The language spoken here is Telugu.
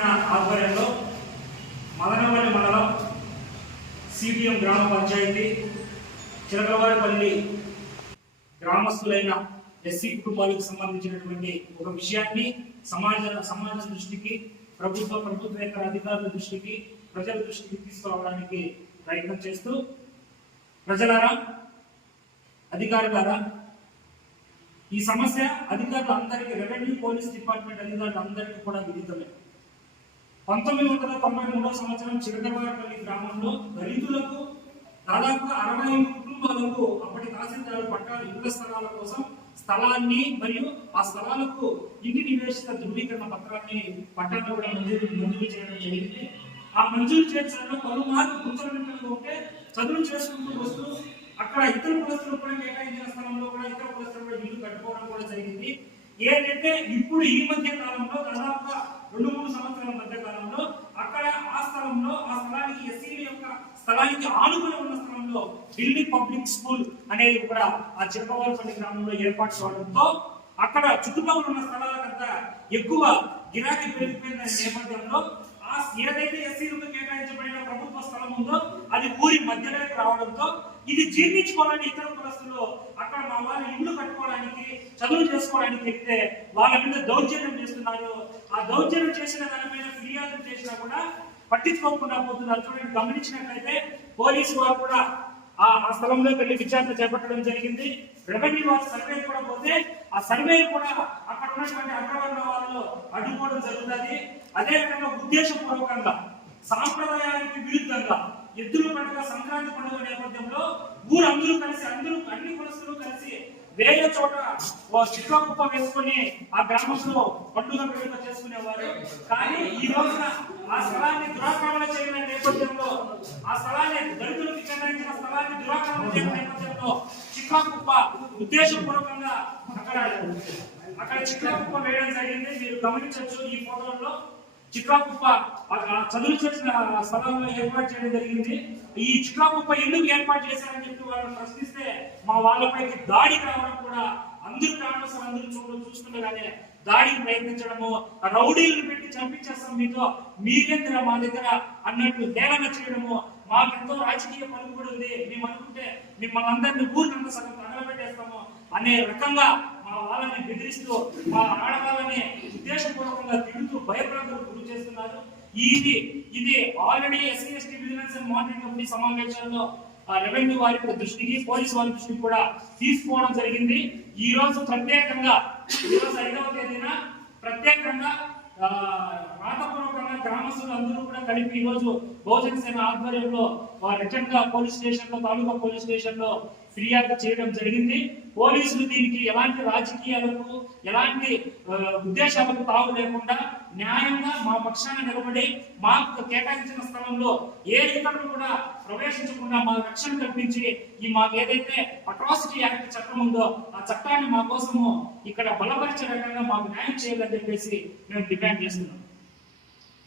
ఆధ్వర్యంలో మదనవల్లి మండలం సిపిఎం గ్రామ పంచాయతీ చిలకలవారిపల్లి గ్రామస్తులైన ఎస్సీ కుటుంబాలకు సంబంధించినటువంటి ఒక విషయాన్ని సమాజ సమాజ దృష్టికి ప్రభుత్వ ప్రభుత్వేతర అధికారుల దృష్టికి ప్రజల దృష్టికి తీసుకురావడానికి ప్రయత్నం చేస్తూ ప్రజలారా అధికారులారా ఈ సమస్య అధికారులు అందరికీ రెవెన్యూ పోలీస్ డిపార్ట్మెంట్ అధికారులు అందరికీ కూడా విదితమే. పంతొమ్మిది వందల తొంభై మూడో సంవత్సరం చిరకవారపల్లి గ్రామంలో దళితులకు దాదాపుగా అరవై ఐదు కుటుంబాలకు అప్పటి తహసీల్దారు పట్టాలు ఇళ్ళ స్థలాల కోసం స్థలాన్ని మరియు ఆ స్థలాలకు ఇంటి నివేశిత ధృవీకరణ పత్రాన్ని పట్టాలు కూడా మంజూరు మంజూరు చేయడం జరిగింది. ఆ మంజూరు చేసిన పలుమార్లు గుర్తున్నట్టుగా ఉంటే చదువులు చేసుకుంటూ వస్తూ అక్కడ ఇతర కులస్తులు కూడా కేటాయించిన స్థలంలో కూడా ఇతర కులస్తులు కూడా ఇల్లు కట్టుకోవడం కూడా జరిగింది. ఏంటంటే ఇప్పుడు ఈ మధ్య కాలంలో దాదాపుగా రెండు మూడు సంవత్సరాల మధ్య కాలంలో అక్కడ ఆ స్థలంలో ఆ స్థలానికి ఎస్సీ యొక్క స్థలానికి ఆనుకుని ఉన్న స్థలంలో ఢిల్లీ పబ్లిక్ స్కూల్ అనేది కూడా ఆ చిరకవాలపల్లి గ్రామంలో ఏర్పాటు చేయడంతో అక్కడ చుట్టుపక్కల ఉన్న స్థలాలకంతా ఎక్కువ గిరాకీ పెరిగిపోయిన నేపథ్యంలో ఆ ఏదైతే ఎస్సీలకు కేటాయించబడిన ప్రభుత్వ స్థలం ఉందో అది ఊరి మధ్యలోకి రావడంతో ఇది జీర్ణించుకోవాలని ఇతర కులస్తులు అక్కడ మా వాళ్ళ ఇల్లు కట్టుకోవడానికి చదువు చేసుకోవడానికి చెప్తే వాళ్ళ మీద దౌర్జన్యం చేస్తున్నారు. ఆ దౌర్జన్యం చేసిన దాని మీద ఫిర్యాదు చేసినా కూడా పట్టించుకోకుండా పోతున్నారు చూడండి గమనించినట్లయితే పోలీసు వారు కూడా ఆ ఆ స్థలంలో వెళ్ళి విచారణ చేపట్టడం జరిగింది. రెవెన్యూ వారు సర్వే కూడా పోతే ఆ సర్వే కూడా అక్కడ ఉన్నటువంటి అగ్రవర్ణ వాళ్ళు అడ్డుకోవడం జరుగుతుంది. అదే రకంగా ఉద్దేశపూర్వకంగా సాంప్రదాయానికి విరుద్ధంగా ఎద్దుల పండుగ సంక్రాంతి పండుగ నేపథ్యంలో ఊరందరూ కలిసి అందరూ అన్ని కులస్తులు కలిసి వేరే చోట ఓ చిట్లా కుప్ప వేసుకొని ఆ గ్రామంలో పండుగ వేడుక చేసుకునేవారు. కానీ ఈ రోజున ఆ స్థలాన్ని దురాక్రమణ చేయడం నేపథ్యంలో ఆ స్థలాన్ని దళితులకు కేటాయించిన స్థలాన్ని దురాక్రమణ చేయడం నేపథ్యంలో చిట్లా కుప్ప ఉద్దేశపూర్వకంగా అక్కడ అక్కడ చిట్ల కుప్ప వేయడం జరిగింది. మీరు గమనించవచ్చు ఈ ఫోటోల్లో చిక్కాకుప్ప చదువు చేసిన స్థలంలో ఏర్పాటు చేయడం జరిగింది. ఈ చిక్కాకుప్ప ఎందుకు ఏర్పాటు చేశారని చెప్పి వాళ్ళని ప్రశ్నిస్తే మా వాళ్ళపైకి దాడికి రావడం కూడా అందరూ గ్రామస్తులు అందరూ చూడడం చూస్తుండగానే దాడికి ప్రయత్నించడము రౌడీలను పెట్టి చంపించేస్తాం మీతో మీకెందుకు మా దగ్గర అన్నట్టు నేలన చేయడము. మాకెంతో రాజకీయ పలుకుబడి ఉంది. మేము అనుకుంటే మిమ్మల్ని అందరినీ ఊరికంతా సగం తగలబెట్టేస్తాము అనే రకంగా మా వాళ్ళని బెదిరిస్తూ మా ఆడవాళ్ళని ఉద్దేశపూర్వకంగా తిడుతూ భయప్రాంతాలకు చేస్తున్నారు ఇది ఇది already SC ST vigilance and monitoring committee సమావేశాల్లో రెవెన్యూ వారి దృష్టికి పోలీసు వారి దృష్టికి కూడా తీసుకోవడం జరిగింది. ఈ రోజు ప్రత్యేకంగా ఈ రోజు ఐదవ తేదీన ప్రత్యేకంగా ఆ, గ్రామస్తులు అందరూ కూడా కలిపి ఈ రోజు బహుజన సేన ఆధ్వర్యంలో రిటర్న్గా పోలీస్ స్టేషన్లో తాలూకా పోలీస్ స్టేషన్లో ఫిర్యాదు చేయడం జరిగింది. పోలీసులు దీనికి ఎలాంటి రాజకీయాలకు ఎలాంటి ఉద్దేశాలకు తావు లేకుండా న్యాయంగా మా పక్షాన నిలబడి మాకు కేటాయించిన స్థలంలో ఏ ఇతరులు కూడా ప్రవేశించకుండా మా రక్షణ కల్పించి ఈ మాకు ఏదైతే అట్రాసిటీ యాక్ట్ చట్టం ఉందో ఆ చట్టాన్ని మా కోసము ఇక్కడ బలపరిచే రకంగా మాకు న్యాయం చేయాలని చెప్పేసి మేము డిమాండ్ చేస్తున్నాం.